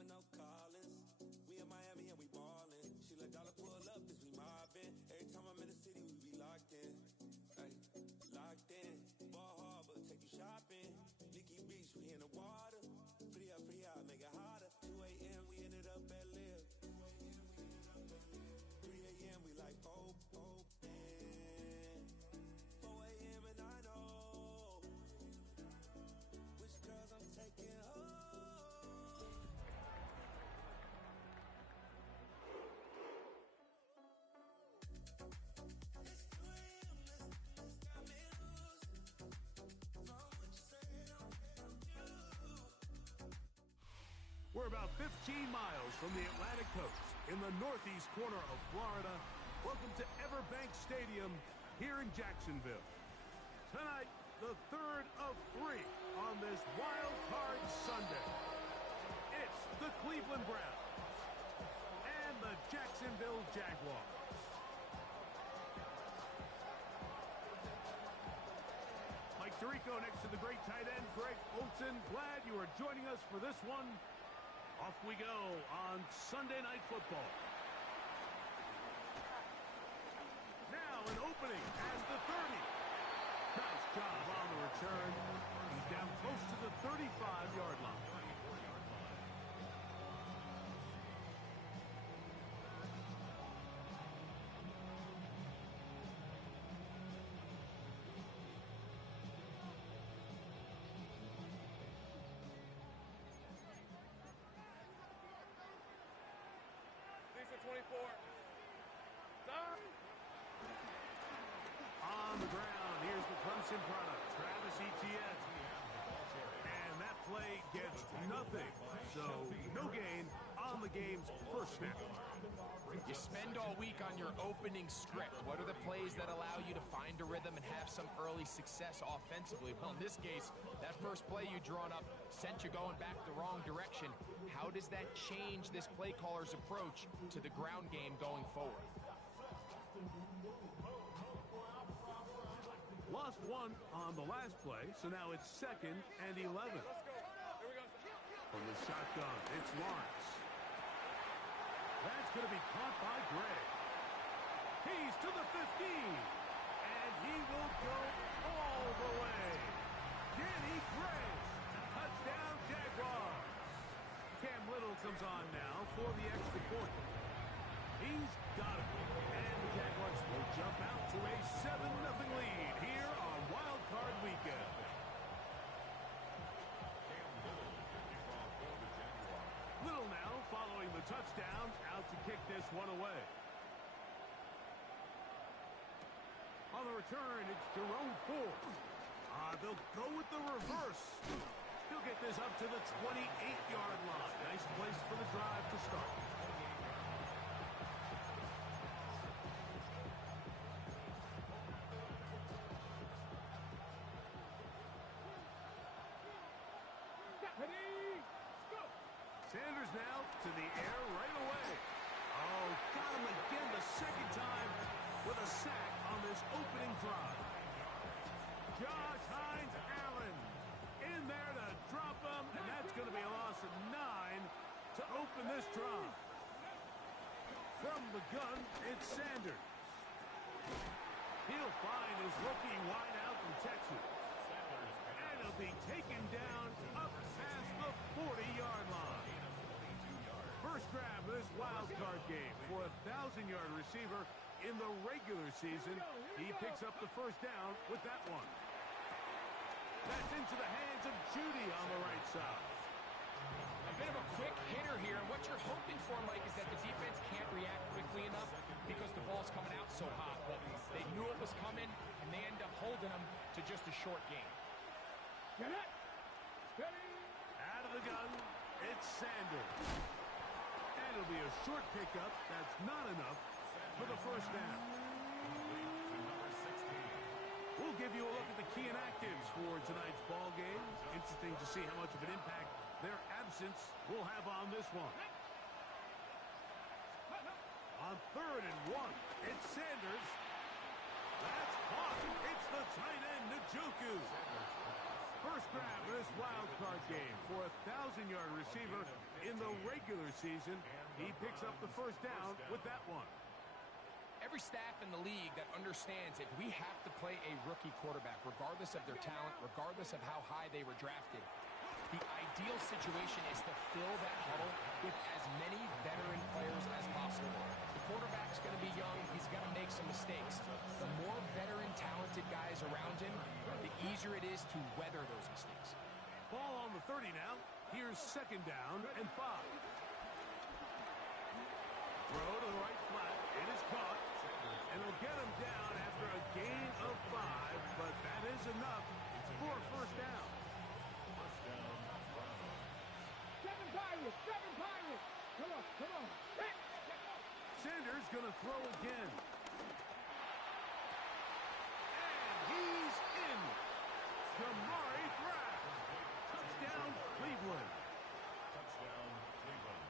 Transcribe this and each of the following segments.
dropping no callings. We in Miami and we ballin'. She let dollar pull up, bitch, we mobbin'. Every time I'm in the city, we be locked in. Ay, locked in. Ball Harbor, take you shopping. Nikki Beach, we in the water. Free up, make it hotter. 2 a.m., we ended up at Live. 3 a.m., we like hope. And 4 a.m. and I know which girls I'm taking home. We're about 15 miles from the Atlantic coast in the northeast corner of Florida. Welcome to Everbank Stadium here in Jacksonville. Tonight, the third of 3 on this Wild Card Sunday. It's the Cleveland Browns and the Jacksonville Jaguars. Mike Tirico next to the great tight end, Greg Olsen. Glad you are joining us for this one. Off we go on Sunday Night Football. Now an opening as the 30. Nice job on the return. He's down close to the 35-yard line. These are 24. Sorry. On the ground, here's the Clemson product, Travis Etienne. And that play gets nothing. So no gain on the game's first snap. You spend all week on your opening script. What are the plays that allow you to find a rhythm and have some early success offensively? Well, in this case, that first play you drawn up sent you going back the wrong direction. How does that change this play caller's approach to the ground game going forward? Lost one on the last play, so now it's 2nd and 11. Let's go. Here we go. From the shotgun, it's Lawrence. That's going to be caught by Gray. He's to the 15, and he will go all the way. Danny Gray, touchdown Jaguars. Cam Little comes on now for the extra point. He's got it, and the Jaguars will jump out to a 7-0 lead here on Wild Card Weekend. Little now following the touchdown, out to kick this one away. On the return, it's Jerome Ford. They'll go with the reverse. He'll get this up to the 28-yard line. Nice place for the drive to start. Sanders now to the air right away. Oh, got him again the second time with a sack on this opening drive. Josh Hines Allen in there to drop him, and that's going to be a loss of 9 to open this drive. From the gun, it's Sanders. He'll find his rookie wideout from Texas. And he'll be taken down up past the 40-yard line. First grab of this wild card game for a 1,000-yard receiver in the regular season. He picks up the first down with that one. That's into the hands of Judy on the right side. A bit of a quick hitter here, and what you're hoping for, Mike, is that the defense can't react quickly enough because the ball's coming out so hot. But they knew it was coming, and they end up holding them to just a short game. Get it. Steady. Out of the gun, it's Sanders. And it'll be a short pickup. That's not enough for the first down. We'll give you a look at the key inactives for tonight's ball game. Interesting to see how much of an impact their absence will have on this one. On 3rd and 1, it's Sanders. That's caught. It's the tight end, Njoku. First grab of this wild card game for a 1,000-yard receiver In the regular season, he picks up the first down with that one. Every staff in the league that understands if we have to play a rookie quarterback, regardless of their talent, regardless of how high they were drafted, the ideal situation is to fill that huddle with as many veteran players as possible. The quarterback's going to be young. He's going to make some mistakes. The more veteran, talented guys around him, the easier it is to weather those mistakes. Ball on the 30 now. Here's second down and 5. Throw to the right flat. It is caught. And it'll get him down after a gain of 5, but that is enough for a first down. Seven Pirates! Seven Pirates! Come on, come on. Sanders going to throw again. And he's in. Jamari Thrash. Touchdown, Cleveland. Touchdown, Cleveland.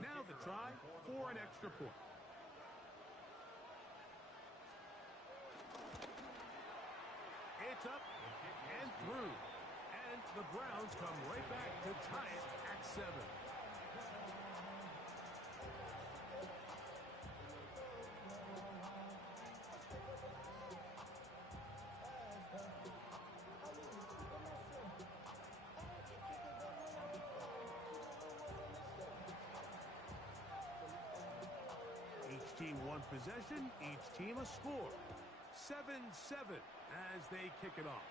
Now the try for an extra point. It's up and through. And the Browns come right back to tie it at 7. 1 possession, each team a score. 7-7 as they kick it off.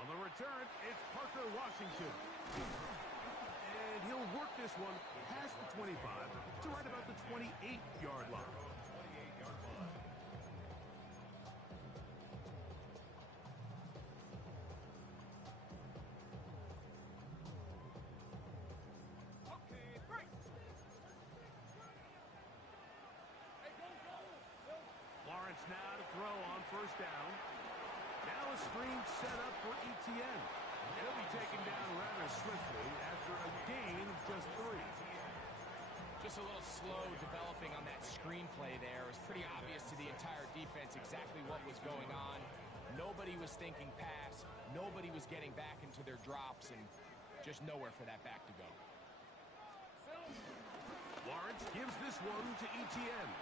On the return, it's Parker Washington. And he'll work this one past the 25 to right about the 28-yard line. Now to throw on first down. Now a screen set up for Etienne. He'll be taken down rather swiftly after a gain of just 3. Just a little slow developing on that screenplay there. It was pretty obvious to the entire defense exactly what was going on. Nobody was thinking pass. Nobody was getting back into their drops, and just nowhere for that back to go. Lawrence gives this one to Etienne.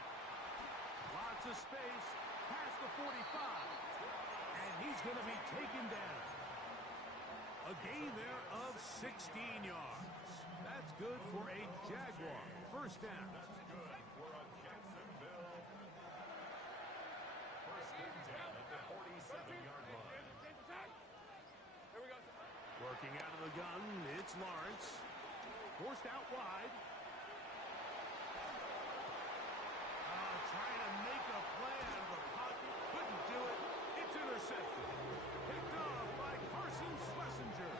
Lots of space past the 45. And he's going to be taken down. A gain there of 16 yards. That's good for a Jaguar first down. That's good for a Jacksonville first down at the 47-yard line. Here we go. Working out of the gun, it's Lawrence. Forced out wide. Trying to make a play out of the pocket. Couldn't do it. It's intercepted. Picked off by Carson Schlesinger.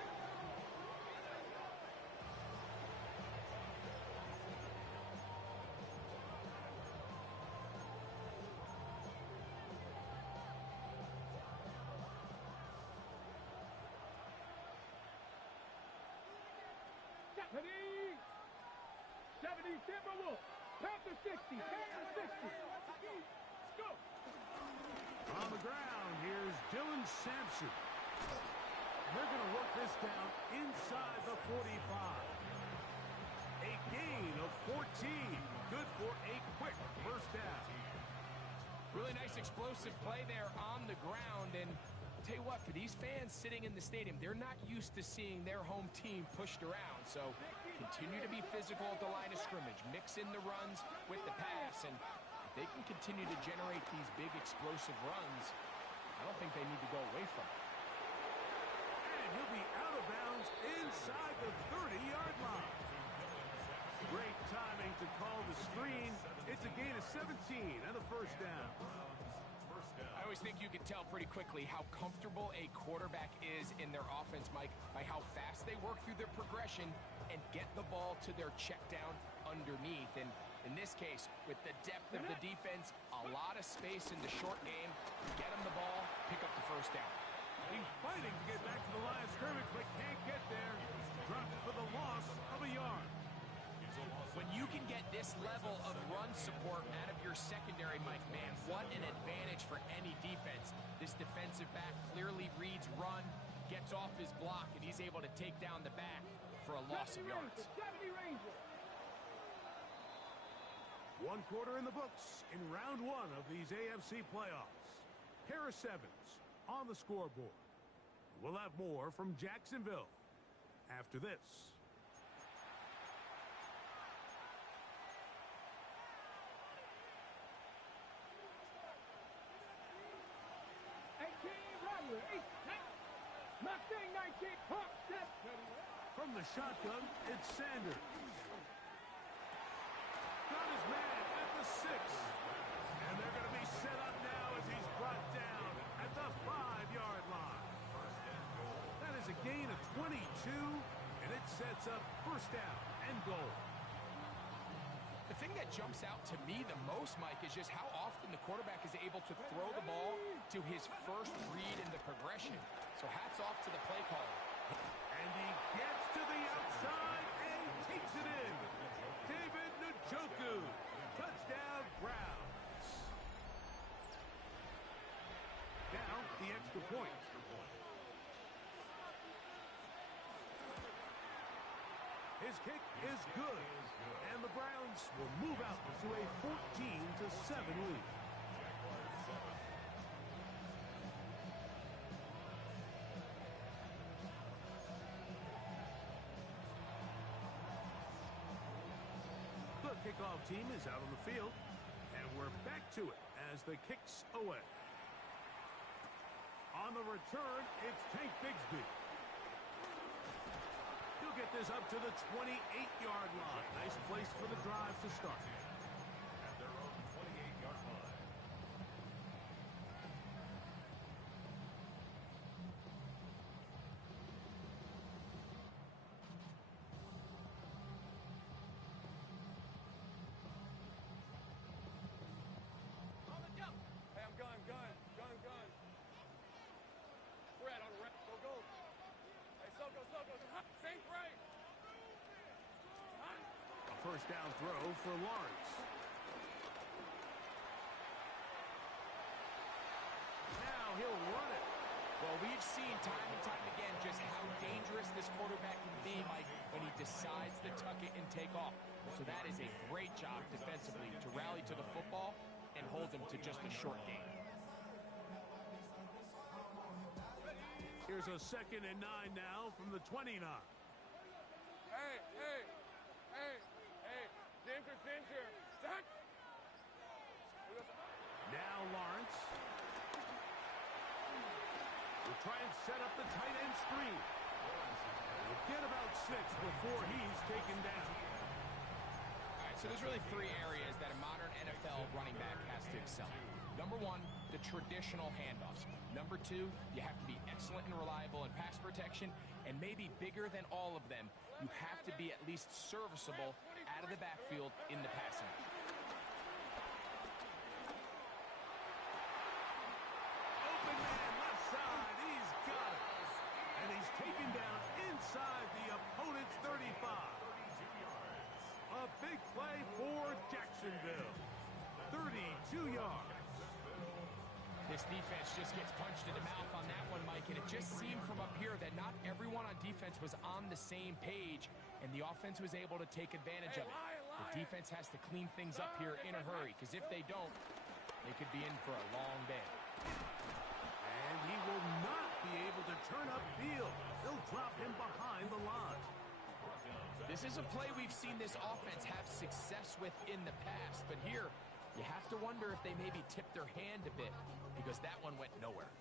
Stephanie Timberwolves. Panther 60. Panther 60. Let's go. On the ground, here's Dylan Sampson. They're going to work this down inside the 45. A gain of 14. Good for a quick first down. Really nice explosive play there on the ground, and I'll tell you what, for these fans sitting in the stadium, they're not used to seeing their home team pushed around, so continue to be physical at the line of scrimmage, mix in the runs with the pass, and if they can continue to generate these big explosive runs, I don't think they need to go away from it. And he'll be out of bounds inside the 30-yard line. Great timing to call the screen. It's a gain of 17 and a first down. I always think you can tell pretty quickly how comfortable a quarterback is in their offense, Mike, by how fast they work through their progression and get the ball to their check down underneath. And in this case, with the depth of the defense, a lot of space in the short game, get him the ball, pick up the first down. He's fighting to get back to the line of scrimmage, but can't get there. Dropped for the loss of a yard. When you can get this level of run support out of your secondary, Mike, man, what an advantage for any defense. This defensive back clearly reads run, gets off his block, and he's able to take down the back for a loss of yards. 70 Rangers. 1 quarter in the books in round 1 of these AFC playoffs. Harris Evans on the scoreboard. We'll have more from Jacksonville after this. Mustang 19, hop, step. From the shotgun, it's Sanders. Got his man at the 6. And they're going to be set up now as he's brought down at the 5-yard line. That is a gain of 22, and it sets up first down and goal. The thing that jumps out to me the most, Mike, is just how often the quarterback is able to throw the ball to his first read in the progression. So hats off to the play caller. And he gets to the outside and takes it in. David Njoku. Touchdown, Browns. Now, the extra point. His kick is good. And the Browns will move out to a 14-7 lead. The kickoff team is out on the field, and we're back to it as the kick's away. On the return, it's Tank Bigsby. He'll get this up to the 28-yard line. Nice place for the drive to start. At their own 28-yard line. Hey, I'm gun. Fred on red. Go. Hey, Soko. Think right. A first down throw for Lawrence. Now he'll run it. Well, we've seen time and time again just how dangerous this quarterback can be, Mike, when he decides to tuck it and take off. So that is a great job defensively to rally to the football and hold him to just a short game. Here's a 2nd and 9 now from the 29. Hey. Danger. Zach. Now Lawrence. We'll try and set up the tight end screen. We'll get about 6 before he's taken down. All right, so there's really 3 areas that a modern NFL running back has to excel in. Number 1, the traditional handoffs. Number 2, you have to be excellent and reliable in pass protection. And maybe bigger than all of them, you have to be at least serviceable out of the backfield in the passing. Open man left side. He's got it. And he's taken down inside the opponent's 35. A big play for Jacksonville. 32 yards. This defense just gets punched in the mouth on that one, Mike, and it just seemed from up here that not everyone on defense was on the same page, and the offense was able to take advantage of it. The defense has to clean things up here in a hurry, because if they don't, they could be in for a long day. And he will not be able to turn upfield. They'll drop him behind the line. This is a play we've seen this offense have success with in the past, but here you have to wonder if they maybe tipped their hand a bit, because that one went nowhere.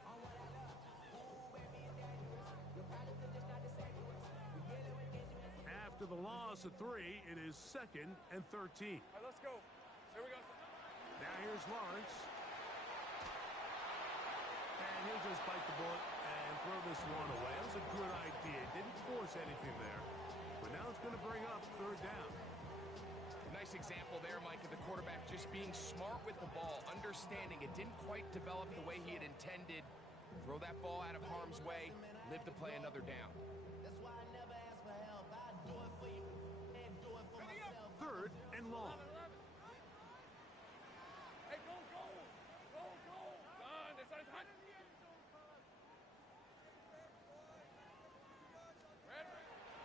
After the loss of 3, it is 2nd and 13. All right, let's go. Here we go. Now here's Lawrence. And he'll just bite the bullet and throw this one away. It was a good idea. Didn't force anything there. But now it's going to bring up third down. Nice example there, Mike, of the quarterback just being smart with the ball, understanding it didn't quite develop the way he had intended. Throw that ball out of harm's way, live to play another down. That's why I never ask for help. I do it for you and do it for myself. Third and long. Hey, go, go. Go, go. Son, this side's hot.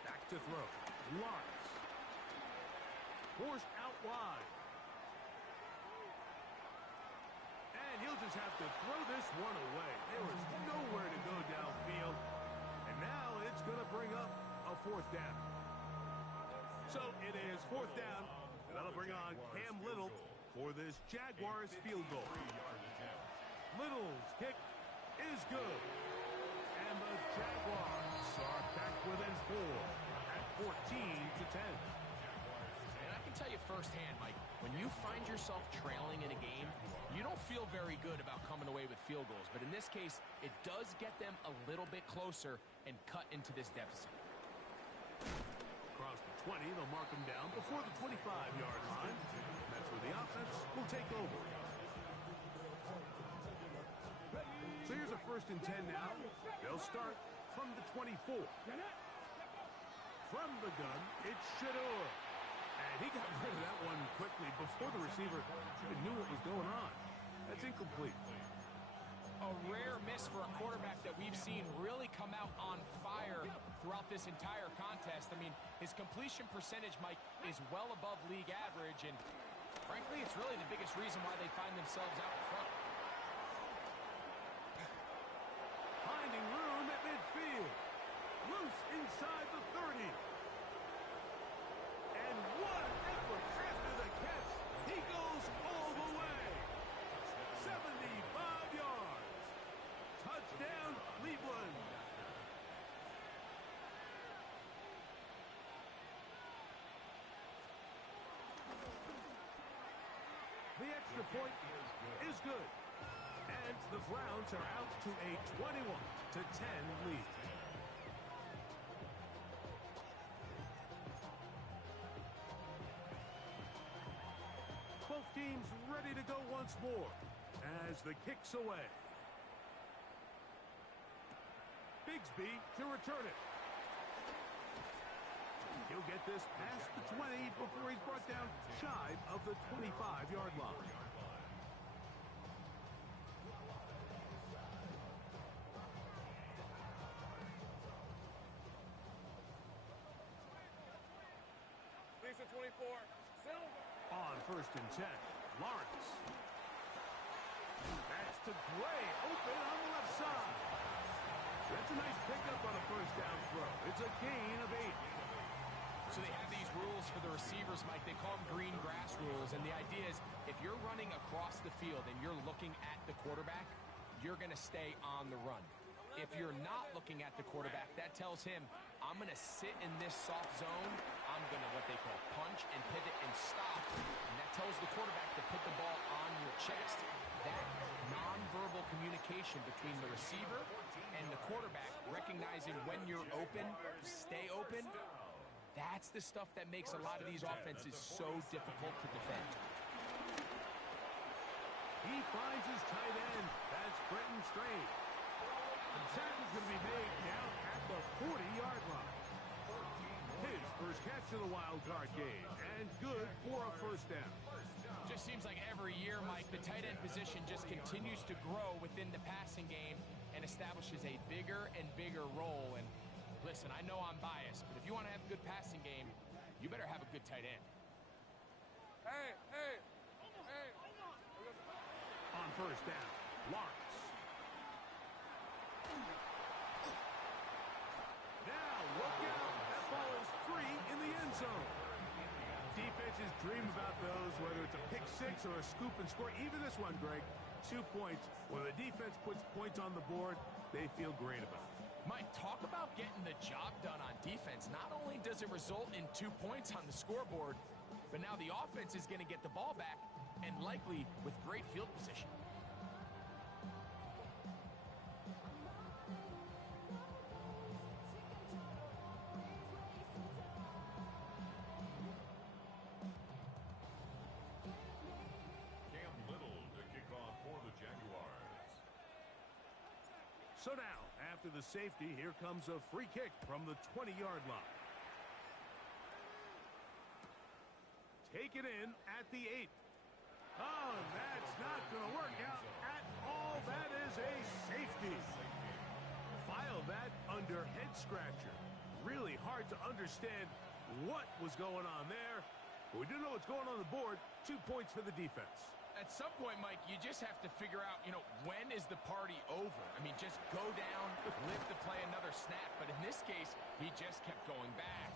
Back to throw. Lawrence. Forced out wide. And he'll just have to throw this one away. There was nowhere to go downfield. And now it's going to bring up a fourth down. So it is fourth down. And that'll bring on Cam Little for this Jaguars field goal. Little's kick is good. And the Jaguars are back within 4 at 14-10. And I can tell you firsthand, Mike, when you find yourself trailing in a game, you don't feel very good about coming away with field goals. But in this case, it does get them a little bit closer and cut into this deficit. Across the 20, they'll mark him down before the 25-yard line. That's where the offense will take over. So here's a 1st and 10 now. They'll start from the 24. From the gun, it's Shador. And he got rid of that one quickly before the receiver even knew what was going on. That's incomplete. A rare miss for a quarterback that we've seen really come out on fire throughout this entire contest. I mean, his completion percentage, Mike, is well above league average, and frankly, it's really the biggest reason why they find themselves out in front. Finding room at midfield. Loose inside the 30. And what an effort after the catch. He goes all the way. 75 yards. Touchdown, Cleveland. The extra point is good. And the Browns are out to a 21-10 lead. Both teams ready to go once more as the kick's away. Bigsby to return it. He'll get this past the 20 before he's brought down shy of the 25-yard line. Lisa 24. Silver. On 1st and 10, Lawrence. That's to Gray, open on the left side. That's a nice pickup on a 1st down throw. It's a gain of 8. So they have these rules for the receivers, Mike. They call them green grass rules, and the idea is if you're running across the field and you're looking at the quarterback, you're going to stay on the run. If you're not looking at the quarterback, that tells him, I'm going to sit in this soft zone. I'm going to what they call punch and pivot and stop. And that tells the quarterback to put the ball on your chest. That nonverbal communication between the receiver and the quarterback, recognizing when you're open, stay open, that's the stuff that makes a lot of these offenses so difficult to defend. He finds his tight end. That's Brenton Strange. The tackle's going to be made down at the 40-yard line. His first catch of the wild card game, and good for a 1st down. Just seems like every year, Mike, the tight end position just continues to grow within the passing game and establishes a bigger and bigger role. And listen, I know I'm biased, but if you want to have a good passing game, you better have a good tight end. Hey, hey, hey. On 1st down, Lawrence. Now, look out. That ball is free in the end zone. Defenses dream about those, whether it's a pick 6 or a scoop and score. Even this one, Greg, 2 points. When the defense puts points on the board, they feel great about it. Mike, talk about getting the job done on defense. Not only does it result in 2 points on the scoreboard, but now the offense is going to get the ball back, and likely with great field position. So now, after the safety, here comes a free kick from the 20-yard line. Take it in at the 8. Oh, that's not going to work out at all. That is a safety. File that under head scratcher. Really hard to understand what was going on there. But we do know what's going on the board. 2 points for the defense. At some point, Mike, you just have to figure out, when is the party over? I mean, just go down, live to play another snap. But in this case, he just kept going back.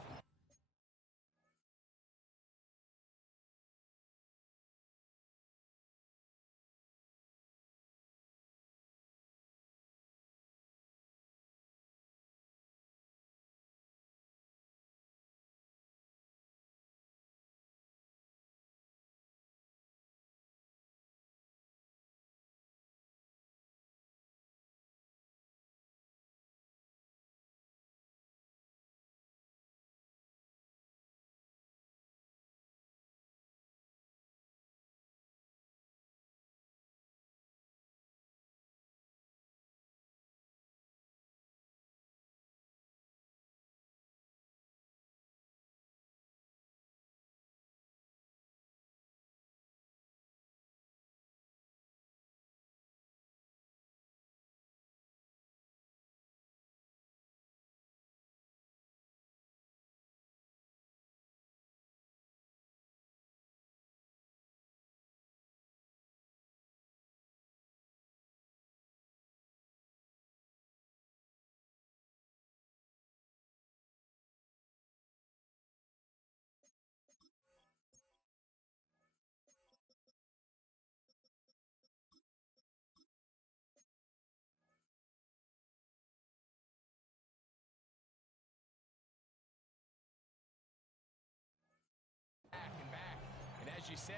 Back. And as you said,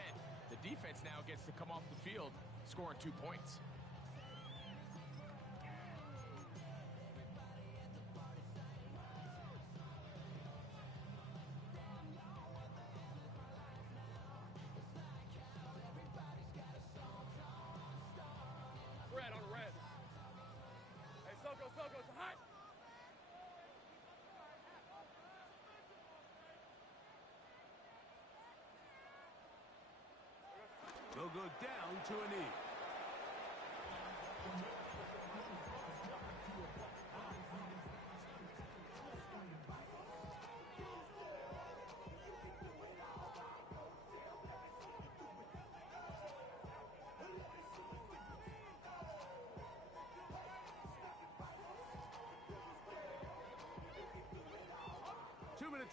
the defense now gets to come off the field, scoring 2 points. Red on red. Hey, Soko, it's hot. They'll go down to a knee.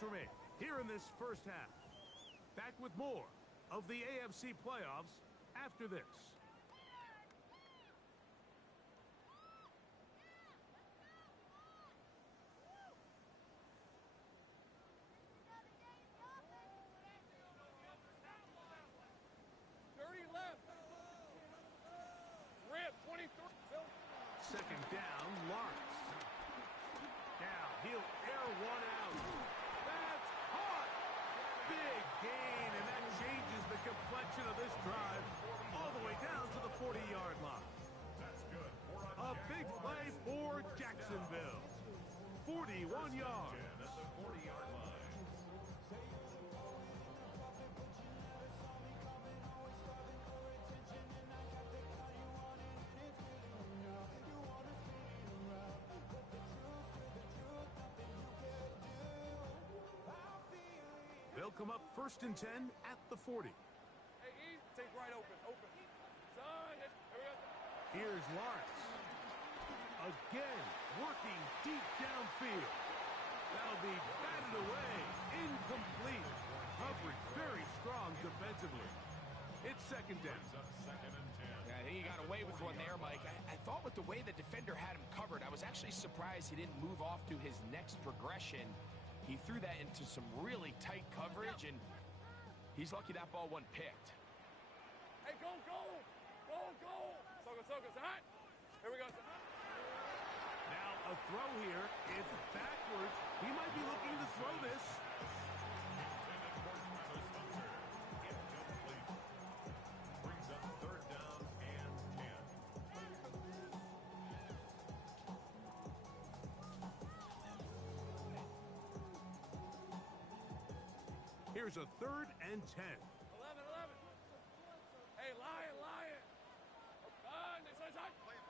Remain here in this first half. Back with more of the AFC playoffs after this. Dirty left. Rip, 23. Second down, Lawrence. Now he'll air one out. That's caught. Big gain, and that changes the complexion of this drive all the way down to the 40-yard line. That's good. A big play for Jacksonville. 41 yards. At the 40-yard line. They'll come up 1st and 10 at the 40. Hey, E, take right open. Son, here we go. Here's Lawrence. Again, working deep downfield. That'll be batted away. Incomplete. Coverage very strong defensively. It's second down. Second and 10. Yeah, I think he got away with one there, Mike. I thought with the way the defender had him covered, I was actually surprised he didn't move off to his next progression. He threw that into some really tight coverage, and he's lucky that ball wasn't picked. Hey, go. Soko, it's hot. Here we go. Now a throw here. It's backwards. He might be looking to throw this. Intended for Travis Hunter. Incomplete. Brings up third down and 10. Here's a 3rd and 10. 11, 11. Hey, Lion, Lion. Run, they say, play it.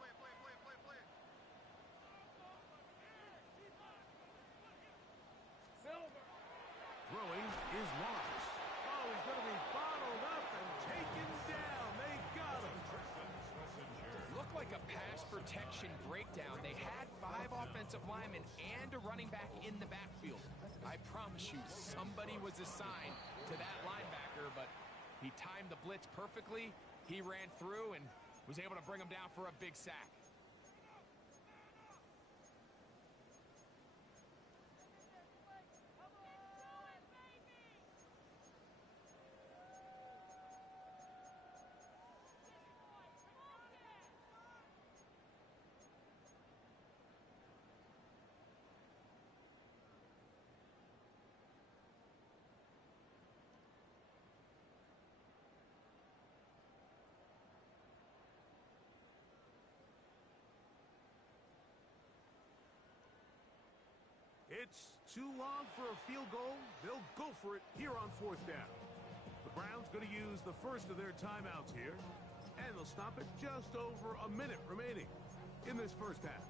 Silver. Throwing is Lawrence. Oh, he's going to be bottled up and taken down. They got him. Looked like a pass protection breakdown. They had 5 offensive linemen and a running back in the backfield. I promise you, somebody was assigned to that linebacker, but he timed the blitz perfectly. He ran through and was able to bring him down for a big sack. It's too long for a field goal. They'll go for it here on 4th down. The Browns going to use the first of their timeouts here, and they'll stop it just over a minute remaining in this first half.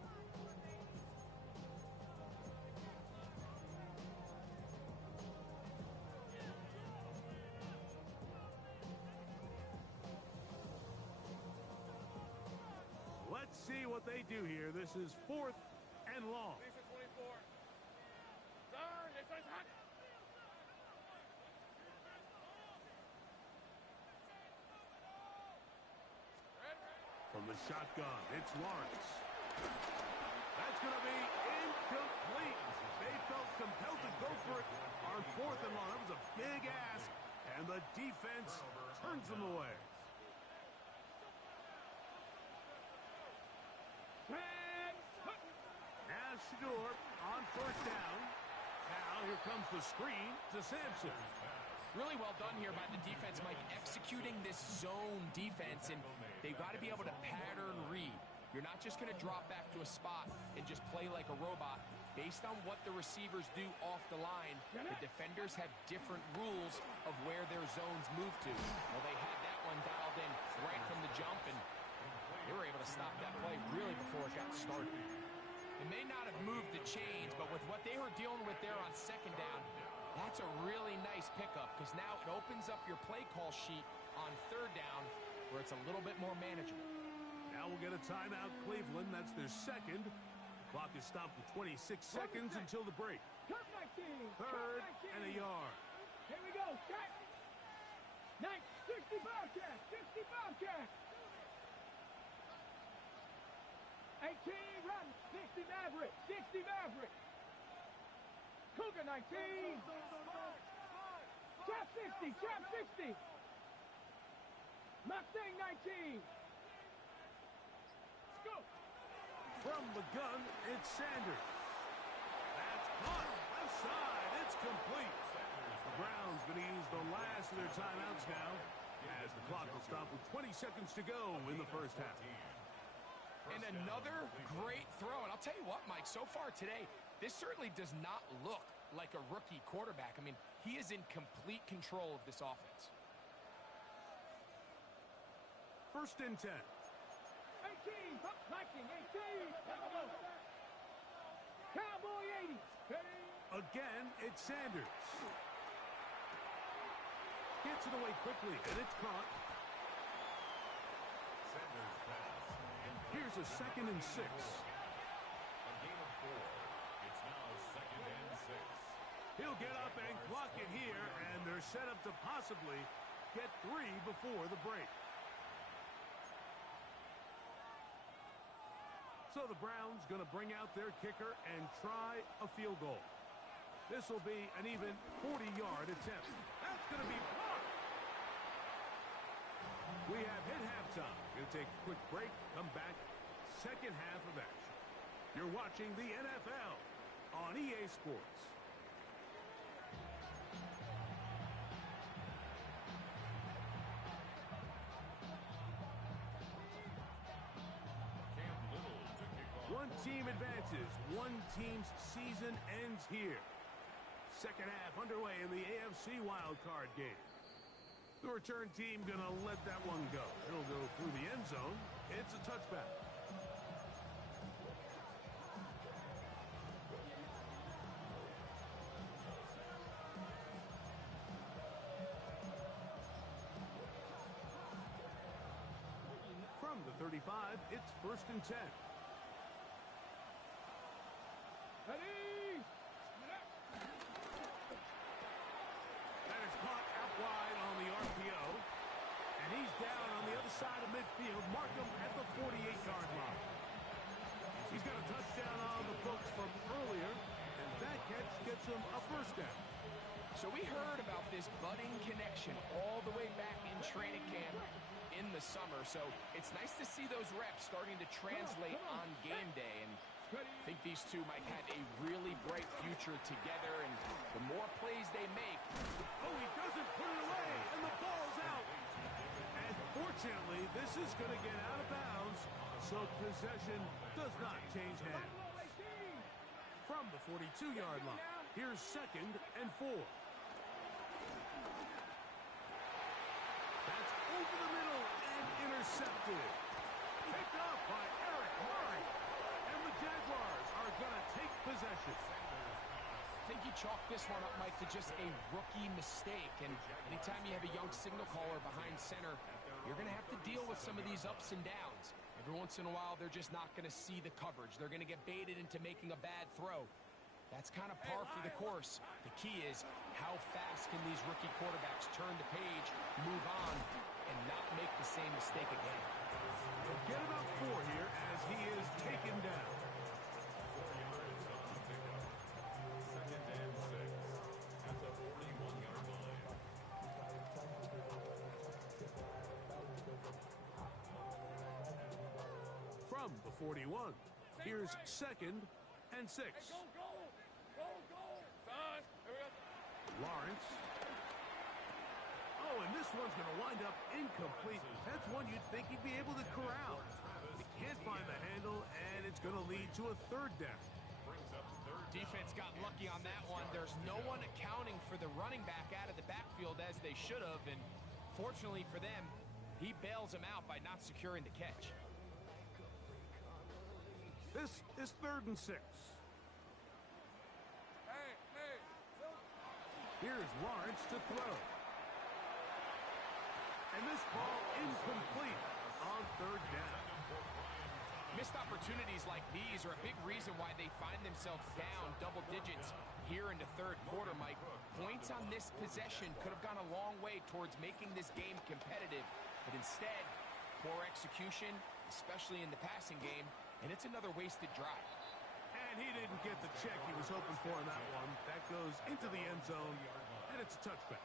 Let's see what they do here. This is 4th and long. Lisa 24. Turn, they say, hot. From the shotgun, it's Lawrence. That's going to be incomplete. They felt compelled to go for it on 4th and long. That was a big ask, and the defense turns them away. Now Shador on 1st down. Now here comes the screen to Sampson. Really well done here by the defense, Mike, executing this zone defense, and they've got to be able to pattern read. You're not just going to drop back to a spot and just play like a robot. Based on what the receivers do off the line, the defenders have different rules of where their zones move to. Well, they had that one dialed in right from the jump, and they were able to stop that play really before it got started. It may not have moved the chains, but with what they were dealing with there on 2nd down, that's a really nice pickup because now it opens up your play call sheet on 3rd down where it's a little bit more manageable. Now we'll get a timeout, Cleveland. That's their 2nd. Clock is stopped with 26 seconds until the break. 3rd and a yard. Here we go. Check. 60 Bobcat. 60 Bobcat. 18 run. 60 Maverick. 60 Maverick. Cougar 19. Chap 60. Chap 60. Mustang 19. Let's go. From the gun, it's Sanders. That's caught. Left side. It's complete. The Browns going to use the last of their timeouts now as the clock will stop with 20 seconds to go in the first half. And another great throw. And I'll tell you what, Mike, so far today, this certainly does not look like a rookie quarterback. I mean, he is in complete control of this offense. 1st and 10. 18. Viking 18. Cowboy 80. Again, it's Sanders. Gets it away quickly, and it's caught. Sanders pass. Here's a 2nd and 6. A gain of 4. It's now 2nd and 6. He'll get up and clock it here, and they're set up to possibly get 3 before the break. So the Browns going to bring out their kicker and try a field goal. This will be an even 40-yard attempt. That's going to be blocked. We have hit halftime. Going to take a quick break, come back, 2nd half of action. You're watching the NFL on EA Sports. One team advances. One team's season ends here. Second half underway in the AFC wildcard game. The return team going to let that one go. It'll go through the end zone. It's a touchback. From the 35, it's 1st and 10. Ready? That is caught out wide on the RPO. And he's down on the other side of midfield. Mark him at the 48-yard line. He's got a touchdown on the books from earlier, and that catch gets him a first down. So we heard about this budding connection all the way back in training camp in the summer. So it's nice to see those reps starting to translate on game day. And I think these two might have a really bright future together. And the more plays they make. Oh, he doesn't put it away, and the ball's out. And fortunately, this is going to get out of bounds, so possession does not change hands. From the 42-yard line, here's 2nd and 4. That's over the middle and intercepted. Picked up by Eric Murray. And the Jaguars are going to take possession. I think he chalked this one up, Mike, to just a rookie mistake. And anytime you have a young signal caller behind center, you're going to have to deal with some of these ups and downs. Every once in a while, they're just not going to see the coverage. They're going to get baited into making a bad throw. That's kind of par for the course. The key is how fast can these rookie quarterbacks turn the page, move on, and not make the same mistake again. They'll get about 4 here as he is taken down. Second and 6 at the 41-yard line. From the 41, here's 2nd and 6. Go. Son, here we go. Lawrence. Oh, and this one's going to wind up incomplete. That's one you'd think he'd be able to corral. He can't find the handle, and it's going to lead to a 3rd down. Defense got lucky on that one. There's no one accounting for the running back out of the backfield as they should have, and fortunately for them, he bails him out by not securing the catch. This is 3rd and 6. Hey. Here's Lawrence to throw. And this ball incomplete on 3rd down. Missed opportunities like these are a big reason why they find themselves down double digits here in the 3rd quarter, Mike. Points on this possession could have gone a long way towards making this game competitive, but instead, poor execution, especially in the passing game, and it's another wasted drive. And he didn't get the check he was hoping for in that one. That goes into the end zone, and it's a touchback.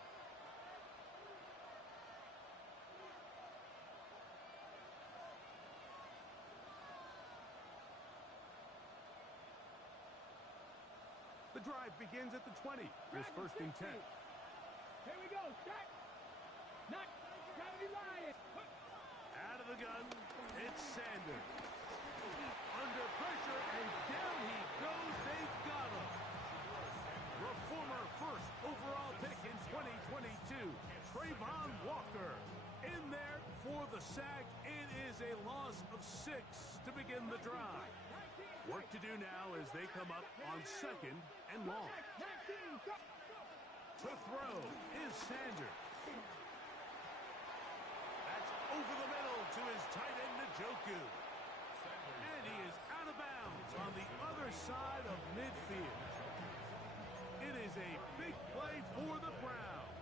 The drive begins at the 20. Here's 1st and 10. Here we go. Set. Not. Gotta be lying. Out of the gun, it's Sanders. Under pressure, and down he goes. They got him. The former 1st overall pick in 2022, Trayvon Walker. In there for the sack. It is a loss of 6 to begin the drive. Work to do now as they come up on 2nd and long. To throw is Sanders. That's over the middle to his tight end, Njoku. And he is out of bounds on the other side of midfield. It is a big play for the Browns.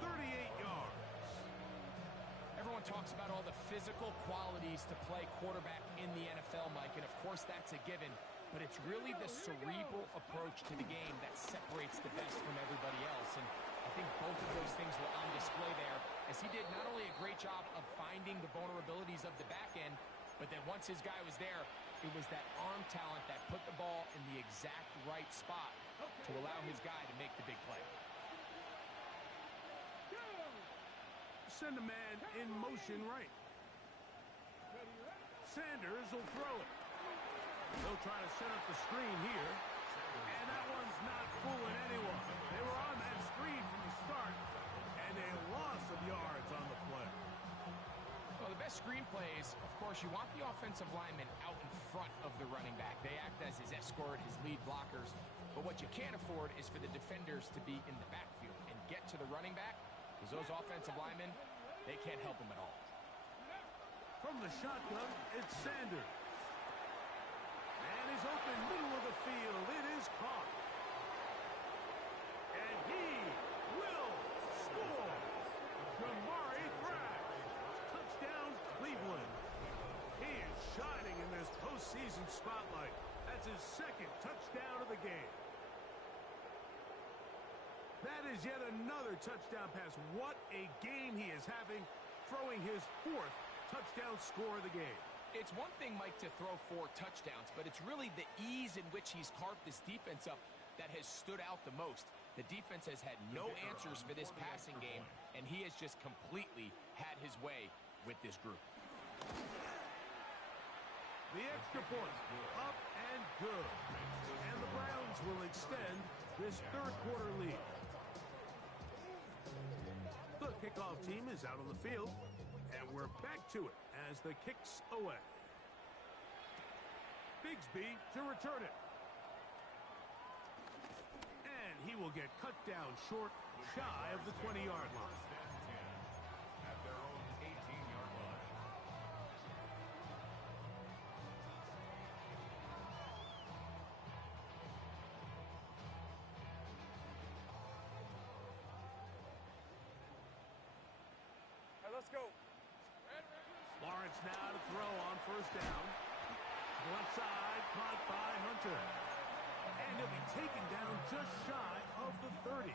38 yards. Everyone talks about all the physical qualities to play quarterback in the NFL, Mike, and of course that's a given, but it's really the cerebral approach to the game that separates the best from everybody else, and I think both of those things were on display there, as he did not only a great job of finding the vulnerabilities of the back end, but then once his guy was there, it was that arm talent that put the ball in the exact right spot to allow his guy to make the big play. Send a man in motion right. Sanders will throw it. They'll try to set up the screen here. And that one's not fooling anyone. They were on that screen from the start, and a loss of yards on the play. Well, the best screen plays, of course, you want the offensive lineman out in front of the running back. They act as his escort, his lead blockers. But what you can't afford is for the defenders to be in the backfield and get to the running back, because those offensive linemen, they can't help him at all. From the shotgun, it's Sanders. And he's open middle of the field. It is caught. And he will score. Jamari Thrash. Touchdown, Cleveland. He is shining in this postseason spotlight. That's his second touchdown of the game. That is yet another touchdown pass. What a game he is having, throwing his fourth touchdown score of the game. It's one thing, Mike, to throw 4 touchdowns, but it's really the ease in which he's carved this defense up that has stood out the most. The defense has had no answers for this passing game, and he has just completely had his way with this group. The extra point, up and good. And the Browns will extend this third quarter lead. The kickoff team is out on the field, and we're back to it as the kick's away. Bigsby to return it. And he will get cut down short, shy of the 20-yard line. At their own 18-yard line. Hey, let's go. Lawrence now to throw on first down. Left side, caught by Hunter. And he'll be taken down just shy of the 30.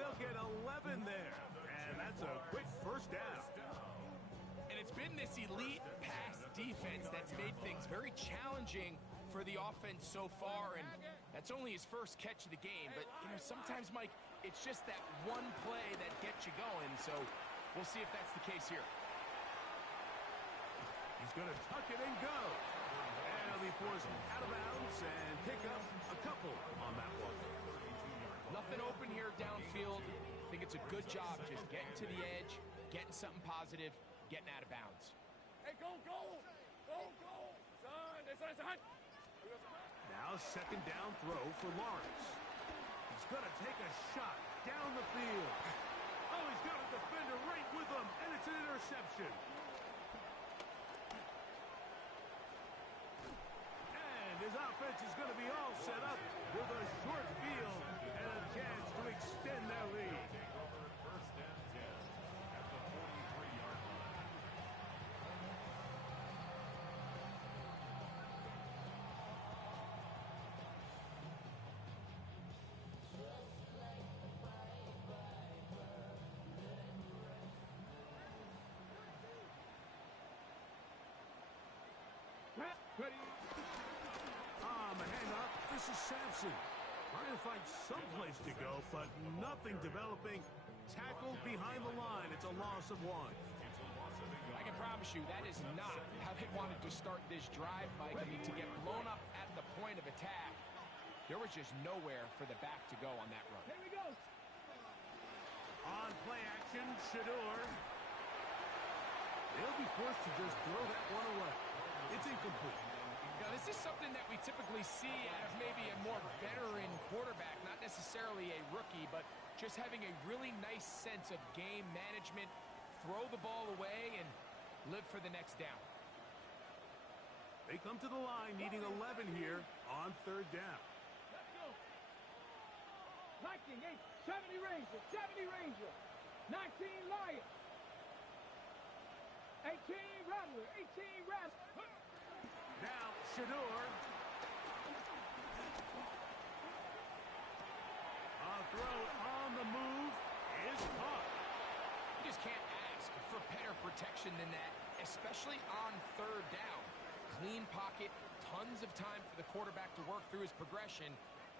They'll get 11 there. And that's a quick first down. And it's been this elite pass defense that's made things very challenging for the offense so far, and that's only his first catch of the game. But, you know, sometimes, Mike, it's just that one play that gets you going, so we'll see if that's the case here. He's going to tuck it and go. And he'll be forced out of bounds and pick up a couple on that one. Nothing open here downfield. I think it's a good job just getting to the edge, getting something positive, getting out of bounds. Hey, go, go. Go, go. Son, it's a hunt. Now second down throw for Lawrence. He's going to take a shot down the field. Oh, he's got a defender right with him, and it's an interception. And his offense is going to be all set up with a short field and a chance to extend their lead. Take over first and 10 at the 43-yard line. Ready. On the handoff, this is Sampson. Trying to find some place to go, but nothing developing. Tackled behind the line. It's a loss of 1. I can promise you that is not how they wanted to start this drive, Mike. I mean, to get blown up at the point of attack, there was just nowhere for the back to go on that run. Here we go. On play action, Shador. They'll be forced to just throw that one away. It's incomplete. Now, this is something that we typically see out of maybe a more veteran quarterback, not necessarily a rookie, but just having a really nice sense of game management, throw the ball away, and live for the next down. They come to the line needing 11 here on third down. Let's go. Lightning 8, 70 Ranger, 70 Ranger, 19 Lion, 18 Rattler, 18 Rattler. Now, Shador. A throw on the move is caught. You just can't ask for better protection than that, especially on third down. Clean pocket, tons of time for the quarterback to work through his progression.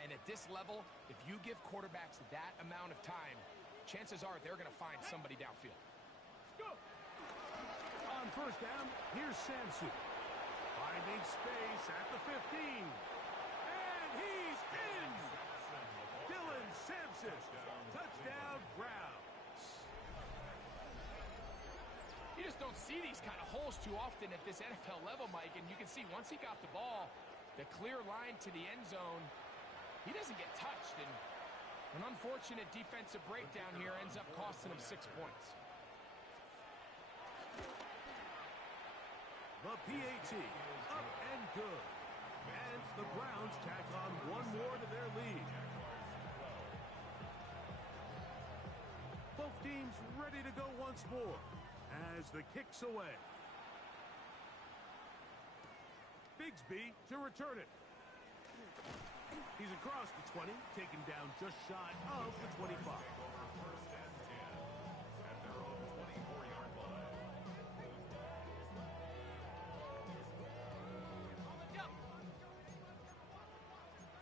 And at this level, if you give quarterbacks that amount of time, chances are they're going to find somebody downfield. Go. On first down, here's Sampson. Finding space at the 15. And he's in! Sampson. Touchdown, Browns. You just don't see these kind of holes too often at this NFL level, Mike. And you can see once he got the ball, the clear line to the end zone, he doesn't get touched. And an unfortunate defensive breakdown here ends up costing him 6 points. The PAT up and good. And the Browns tack on one more to their lead. Both teams ready to go once more as the kick's away. Bigsby to return it. He's across the 20, taken down just shy of the 25. First and 10 at their own 24-yard line.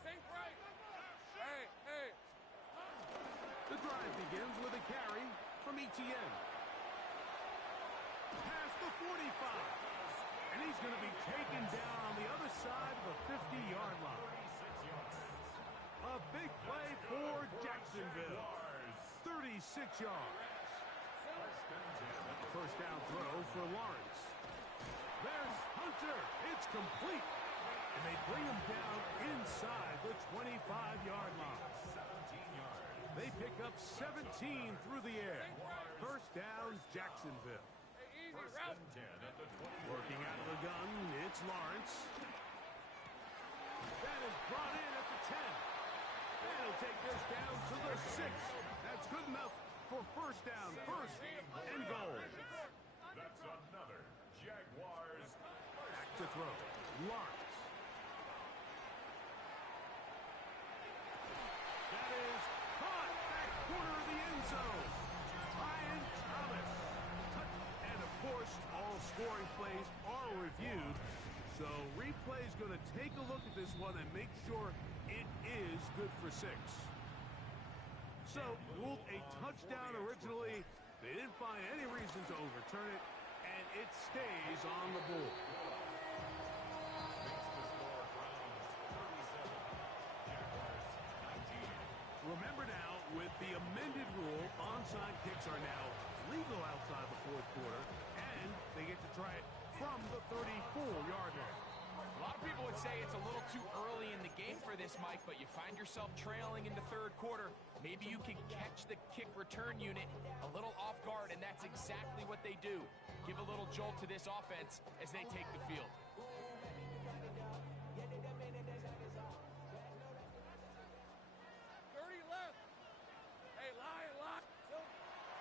Think right. Hey. The drive begins with a carry from Etienne. Past the 45. And he's going to be taken down on the other side of the 50-yard line. A big play for Jacksonville. 36 yards. First down throw for Lawrence. There's Hunter. It's complete. And they bring him down inside the 25-yard line. They pick up 17 through the air. First down, Jacksonville. Easy route. Working out of the gun, it's Lawrence. That is brought in at the 10. And he'll take this down to the 6. That's good enough for first down, first and goal. That's another Jaguars. Back to throw. Lawrence. That is caught back corner of the end zone. Ryan Thomas. And of course, all scoring plays are reviewed. So replay's going to take a look at this one and make sure it is good for 6. So, ruled a touchdown originally. They didn't find any reason to overturn it, and it stays on the board. Remember now, with the amended rule, onside kicks are now legal outside the fourth quarter, and they get to try it from the 34-yard line. A lot of people would say it's a little too early in the game for this, Mike, but you find yourself trailing in the third quarter. Maybe you can catch the kick return unit a little off guard, and that's exactly what they do. Give a little jolt to this offense as they take the field. 30 left. Hey, lie.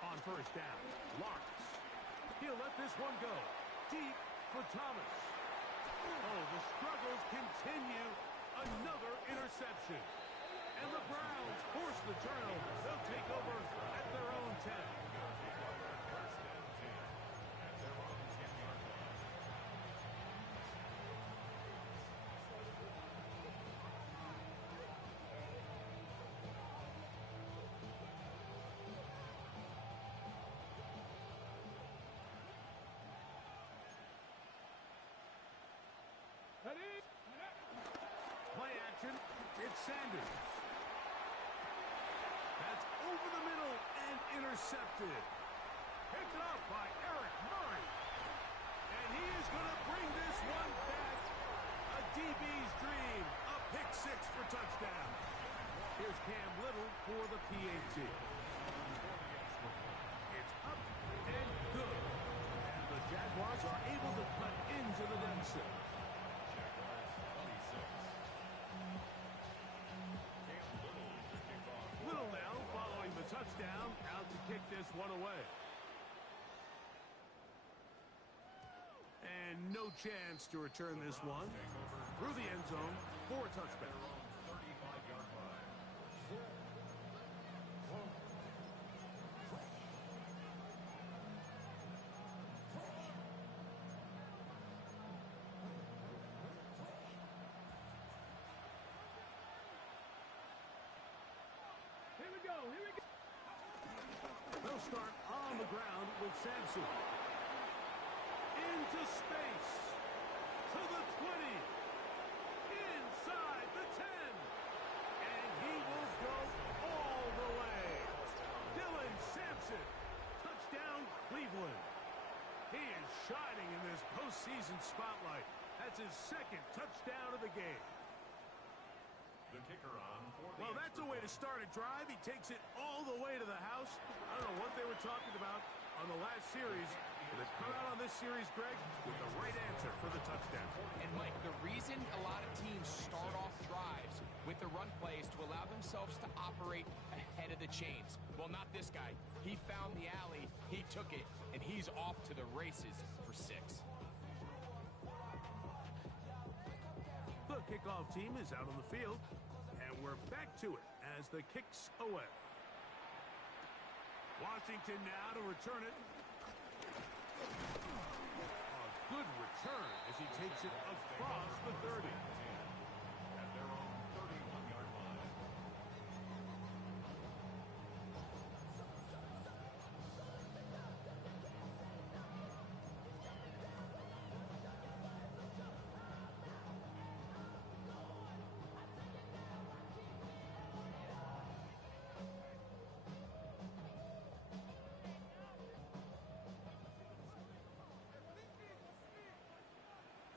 On first down, Lawrence. He'll let this one go. Deep for Thomas. Oh, the struggles continue. Another interception. And the Browns force the turnover. They'll take over at their own 10. Play action. It's Sanders. That's over the middle and intercepted. Picked up by Eric Murray. And he is going to bring this one back. A DB's dream. A pick 6 for touchdown. Here's Cam Little for the PAT. It's up and good. And the Jaguars are able to cut into the deficit. Little now following the touchdown, out to kick this one away. And no chance to return this one through the end zone for a touchback. They'll start on the ground with Sampson. Into space. To the 20. Inside the 10. And he will go all shining in this postseason spotlight. That's his second touchdown of the game. The kicker on for the Well, that's a way to start a drive. He takes it all the way to the house. I don't know what they were talking about on the last series. But they've come out on this series, Greg, with the right answer for the touchdown. And, Mike, the reason a lot of teams start off drives with the run play is to allow themselves to operate ahead of the chains. Well, not this guy. He found the alley, he took it, and he's off to the races for 6. The kickoff team is out on the field, and we're back to it as the kick's away. Washington now to return it. A good return as he takes it across the 30. At their own 31-yard line.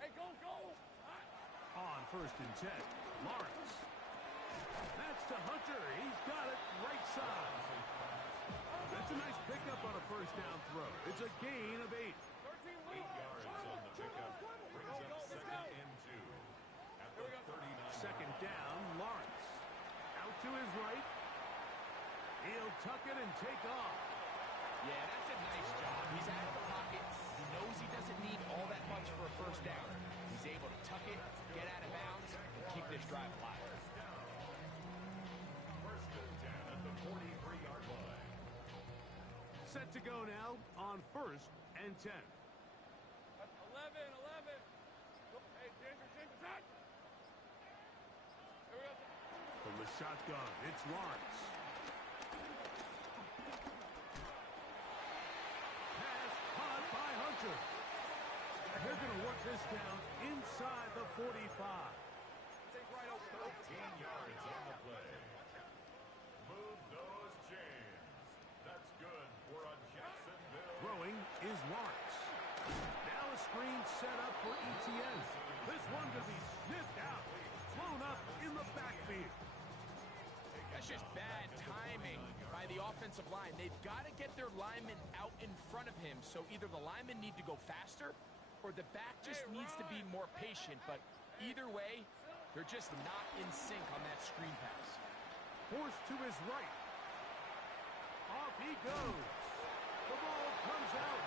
Hey, go, go! On 1st and 10, Lawrence. That's to Hunter. He's got it right side. That's a nice pickup on a 1st down throw. It's a gain of 8. 13 8 yards on the pickup. Brings up 2nd and 2. At the 39. 2nd down, Lawrence. Out to his right. He'll tuck it and take off. Yeah, that's a nice job. He's out of the pocket. He knows he doesn't need all that much for a 1st down. He's able to tuck it, get out of bounds, and keep this drive alive. 1st and 10 at the 43-yard line. Set to go now on 1st and 10. 11. Hey, Ginger, touch! Here we go. From the shotgun, it's Lawrence. Pass caught by Hunter. They're going to work this down inside the 45. Take right over. 13 yards on the play. Move those chains. That's good for a Jacksonville. Throwing is Lawrence. Now a screen set up for ETN. This one to be sniffed out. Thrown up in the backfield. That's just bad timing by the offensive line. They've got to get their linemen out in front of him, so either the linemen need to go faster or the back just needs to be more patient. But either way, they're just not in sync on that screen pass. Forced to his right. Off he goes. The ball comes out.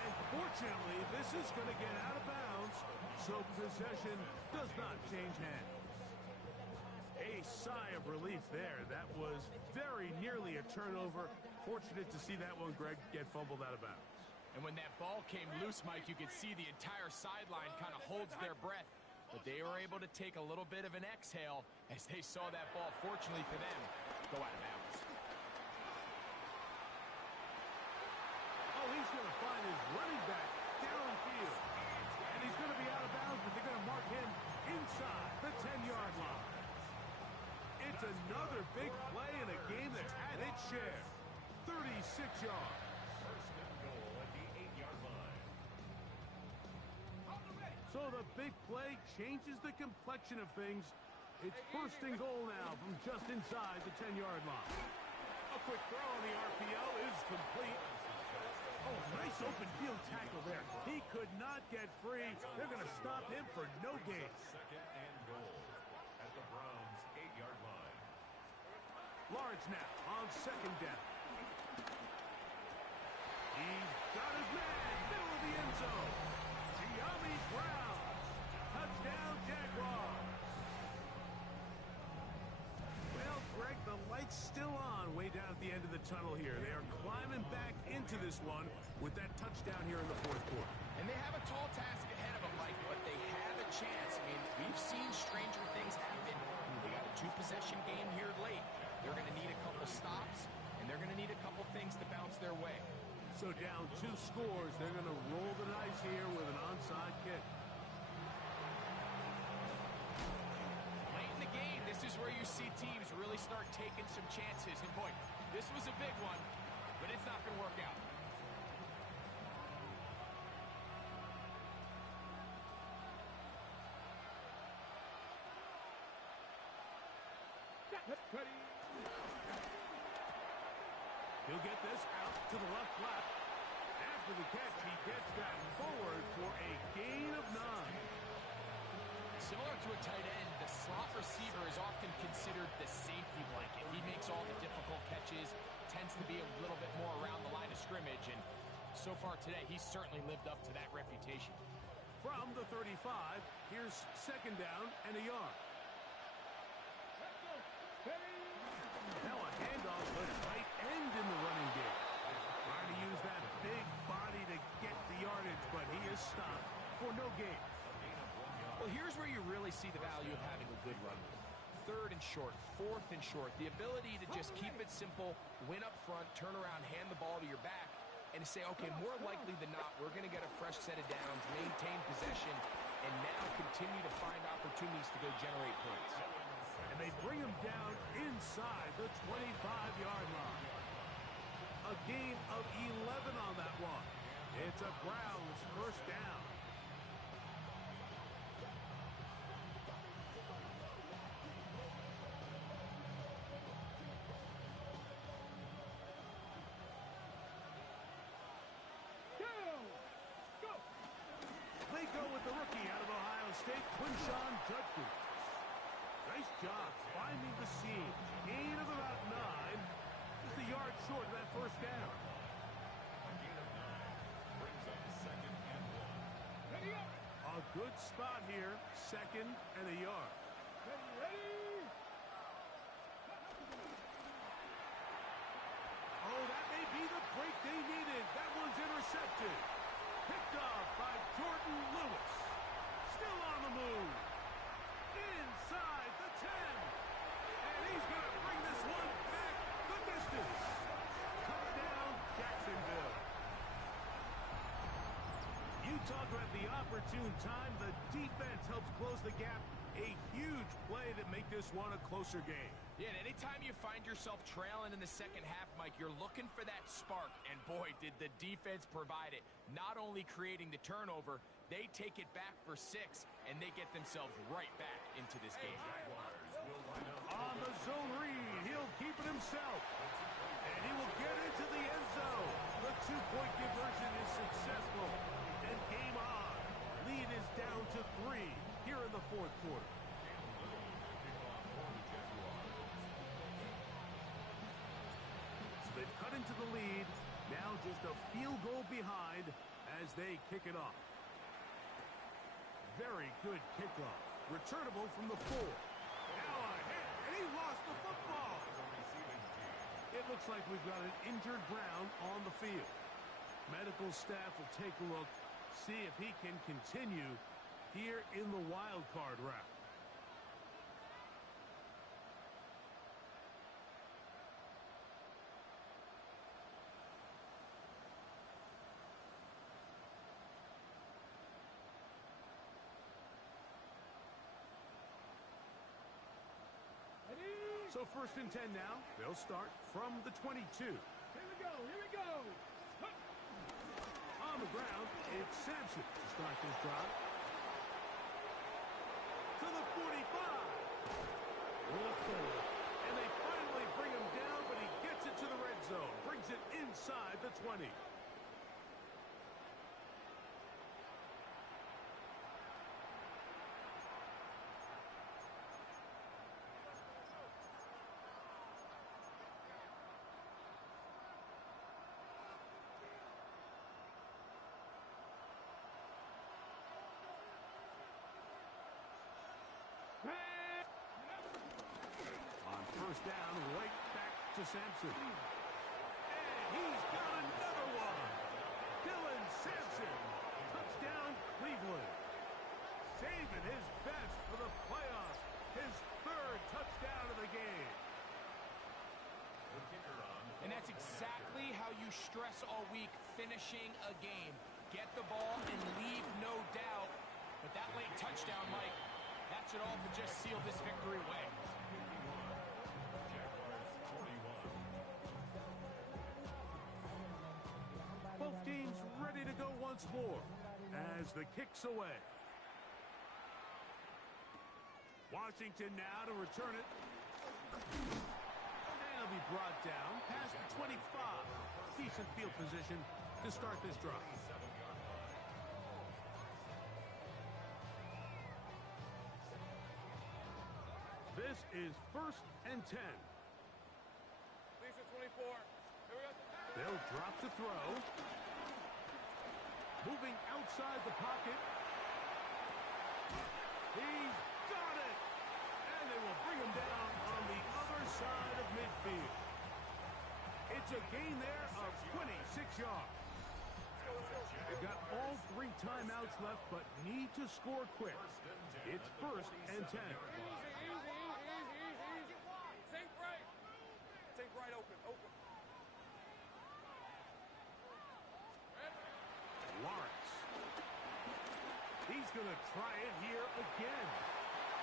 And fortunately, this is going to get out of bounds, so possession does not change hands. A sigh of relief there. That was very nearly a turnover. Fortunate to see that one, Greg, get fumbled out of bounds. And when that ball came loose, Mike, you could see the entire sideline kind of holds their breath. But they were able to take a little bit of an exhale as they saw that ball, fortunately for them, go out of bounds. Oh, he's going to find his running back downfield. And he's going to be out of bounds, but they're going to mark him inside the 10-yard line. It's another big play in a game that's had its share. 36 yards. 1st and goal at the 8-yard line. So the big play changes the complexion of things. It's 1st and goal now from just inside the 10-yard line. A quick throw on the RPO is complete. Oh, nice open field tackle there. He could not get free. They're going to stop him for no gain. 2nd and goal at the Browns' 8-yard line. Lawrence now on 2nd down. He's got his man, middle of the end zone. Giambi Brown. Touchdown, Jaguars. Well, Greg, the light's still on way down at the end of the tunnel here. They are climbing back into this one with that touchdown here in the 4th quarter. And they have a tall task ahead of them, Mike, but they have a chance. I mean, we've seen stranger things happen. They got a 2-possession game here late. They're going to need a couple stops, and they're going to need a couple things to bounce their way. So down 2 scores, they're going to roll the dice here with an onside kick. Late in the game, this is where you see teams really start taking some chances. And boy, this was a big one, but it's not going to work out. He'll get this out to the left flat. After the catch, he gets that forward for a gain of 9. Similar to a tight end, the slot receiver is often considered the safety blanket. He makes all the difficult catches, tends to be a little bit more around the line of scrimmage, and so far today, he's certainly lived up to that reputation. From the 35, here's second down and a yard. Now a handoff to tight end in the running game. Trying to use that big body to get the yardage, but he is stopped for no gain. Well, here's where you really see the value of having a good run. Third and short, fourth and short. The ability to just keep it simple, win up front, turn around, hand the ball to your back, and to say, okay, more likely than not, we're going to get a fresh set of downs, maintain possession, and now continue to find opportunities to go generate points. And they bring him down inside the 25-yard line. A gain of 11 on that one. It's a Browns first down. They go with the rookie out of Ohio State, Quinshawn Judkins. Nice job finding the seam. Gain of about 9. Just a yard short of that first down. A gain of 9 brings up second and 1. Ready up. A good spot here. Second and a yard. Ready. Oh, that may be the break they needed. That one's intercepted. Picked off by Jordan Lewis. Still on the move. Inside the 10. And he's going to bring this one back the distance. Touchdown, Jacksonville. You talk about the opportune time. The defense helps close the gap. A huge play that make this one a closer game. Yeah, and anytime you find yourself trailing in the second half, Mike, you're looking for that spark. And boy, did the defense provide it. Not only creating the turnover, they take it back for 6, and they get themselves right back into this game. On the zone read, he'll keep it himself. And he will get into the end zone. The 2-point conversion is successful. And game on. Lead is down to 3 here in the fourth quarter. So they've cut into the lead. Now just a field goal behind as they kick it off. Very good kickoff. Returnable from the 4. Now a hit, and he lost the football. It looks like we've got an injured Brown on the field. Medical staff will take a look, see if he can continue here in the wild card round. So first and 10 now. They'll start from the 22. Here we go. On the ground, it's Sampson to start this drive. To the 45. Look forward. And they finally bring him down, but he gets it to the red zone. Brings it inside the 20. On first down, right back to Sampson. And he's got another one. Dylan Sampson. Touchdown, Cleveland. Saving his best for the playoffs. His 3rd touchdown of the game. And that's exactly how you stress all week, finishing a game. Get the ball and leave no doubt. But that late touchdown, Mike, that should all but just seal this victory away. Both teams ready to go once more as the kick's away. Washington now to return it. And they'll be brought down past the 25. Decent field position to start this drive. This is 1st and 10. Lisa 24. Here we go. They'll drop to throw. Moving outside the pocket. He's got it! And they will bring him down on the other side of midfield. It's a gain there of 26 yards. They've got all 3 timeouts left, but need to score quick. It's 1st and 10. Easy. Think right. Think right, open. Lawrence. He's going to try it here again.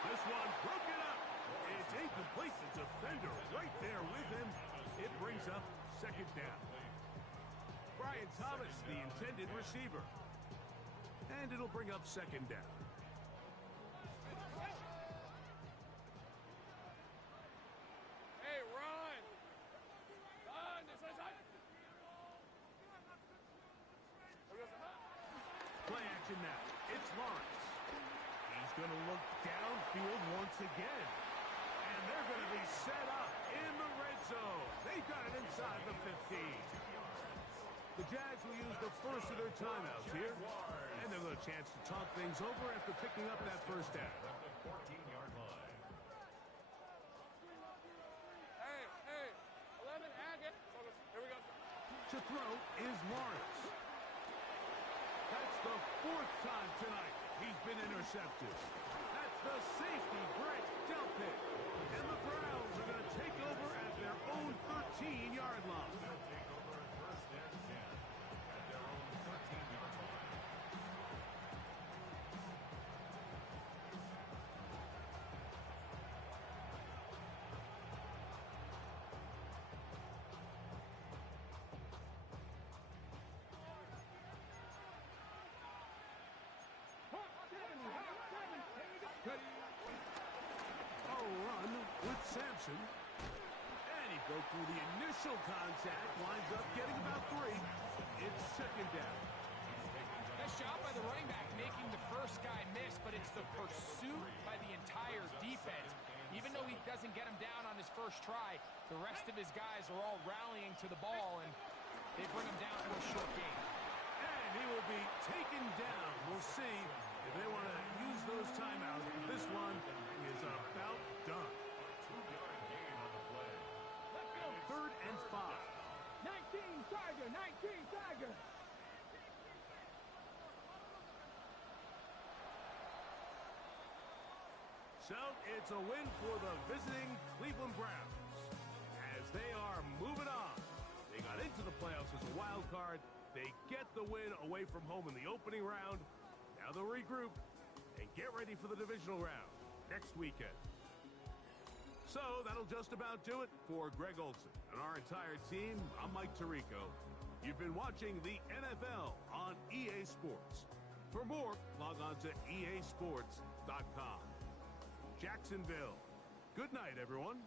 This one broken up. It's incomplete. The defender right there with him. It brings up 2nd down. Brian Thomas, the intended receiver. And it'll bring up 2nd down. Hey, run. Play action now. It's Lawrence. He's going to look downfield once again. And they're going to be set up in the red zone. They got it inside the 15. The Jags will use the first of their timeouts here. And they'll have a chance to talk things over after picking up that 1st down. At the 14-yard line. Hey. 11, Agate. Here we go. To throw is Lawrence. That's the 4th time tonight he's been intercepted. That's the safety, Brett Delpit. And the Browns are going to take over at their own 13-yard line. They'll take over at 1st and 10 at their own 13-yard line. A run with Sampson. And he broke through the initial contact. Winds up getting about 3. It's 2nd down. Nice job by the running back making the first guy miss, but it's the pursuit by the entire defense. Even though he doesn't get him down on his first try, the rest of his guys are all rallying to the ball, and they bring him down for a short gain. And he will be taken down. We'll see if they want to use those timeouts. This one is about done. 2-yard gain on the play. 3rd and 5. 19 Tiger. So it's a win for the visiting Cleveland Browns as they are moving on. They got into the playoffs as a wild card. They get the win away from home in the opening round. Now they'll regroup and get ready for the divisional round next weekend. So that'll just about do it for Greg Olson and our entire team. I'm Mike Tirico. You've been watching the NFL on EA Sports. For more, log on to easports.com. Jacksonville. Good night, everyone.